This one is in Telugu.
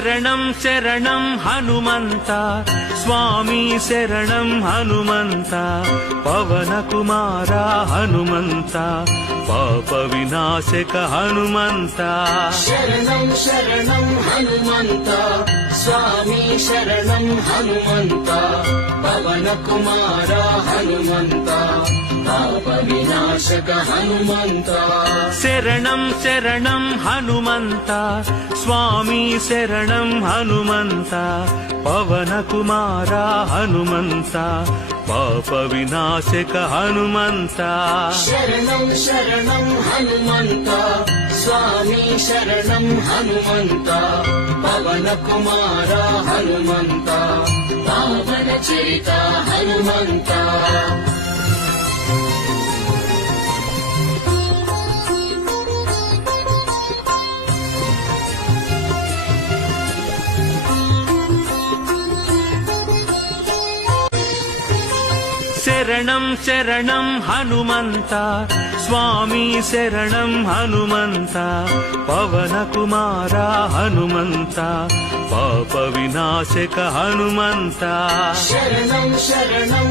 శరణం శరణం హనుమంత స్వామి శరణం హనుమంత పవన కుమార హనుమంత పాప వినాశక హనుమంత శరణం శరణం హనుమంత స్వామి శరణం హనుమంత పవన కుమార హనుమంత పాప వినాశక హనుమంత శరణం శరణం హనుమంత స్వామి శరణం హనుమంత పవన కుమార హనుమంత పాప వినాశక హనుమంత శరణం శరణం హనుమంత స్వామి శరణం హనుమంత పవన కుమార హనుమంత పావన చరిత హనుమంత శరణం శరణం హనుమంత స్వామి శరణం హనుమంత పవన కుమార హనుమంత పాప వినాశక హనుమంత శరణం శరణం